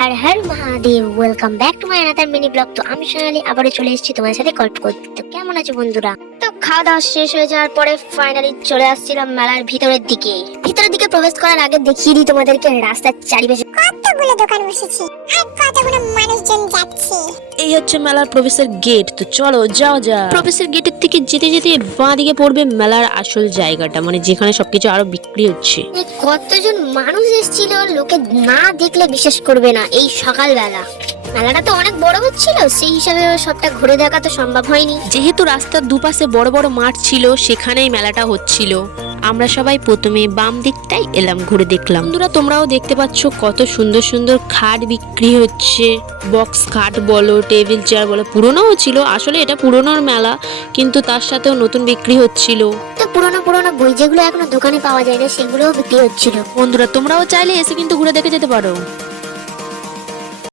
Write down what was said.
Har Har Mahadev, welcome back to my another mini blog. তো আমি সোনালি আবারও চলে এসেছি তোমার সাথে গল্প করতে। তো কেমন আছো বন্ধুরা? তো খাওয়া দাওয়া শেষ হয়ে যাওয়ার পরে ফাইনালি চলে আসছিলাম মেলার ভিতরের দিকে প্রবেশ করার আগে দেখিয়ে দিই তোমাদেরকে রাস্তার চারিপাশে কতগুলো দোকান বসেছে আর কতগুলো মানুষজন যাচ্ছে। এই হচ্ছে মেলার প্রবেশের গেট। তো চলো যাও যা। প্রবেশের গেটের থেকে যেতে যেতে বাঁ দিকে পড়বে মেলার আসল জায়গাটা, মানে যেখানে সবকিছু আরো বিক্রি হচ্ছে। কতজন মানুষ এসেছিল, লোকে না দেখলে বিশ্বাস করবে না। এই সকালবেলা মেলাটা তো অনেক বড় হচ্ছিল, সেই হিসাবে সবটা ঘুরে দেখা তো সম্ভব হয়নি। যেহেতু রাস্তার দুপাশে বড় বড় মাঠ ছিল, সেখানেই মেলাটা হচ্ছিল। আমরা সবাই প্রথমে বাম দিকটাই এলাম, ঘুরে দেখলাম। বন্ধুরা তোমরাও দেখতে পাচ্ছ কত সুন্দর সুন্দর খাট বিক্রি হচ্ছে। বক্স খাট বলো, টেবিল চেয়ার বলো, পুরনোও ছিল। আসলে এটা পুরনোর মেলা, কিন্তু তার সাথেও নতুন বিক্রি হচ্ছিল। তো পুরোনো বই যেগুলো এখনো দোকানে পাওয়া যায় না, সেগুলোও বিক্রি হচ্ছিল। বন্ধুরা তোমরাও চাইলে এসে কিন্তু ঘুরে দেখে যেতে পারো।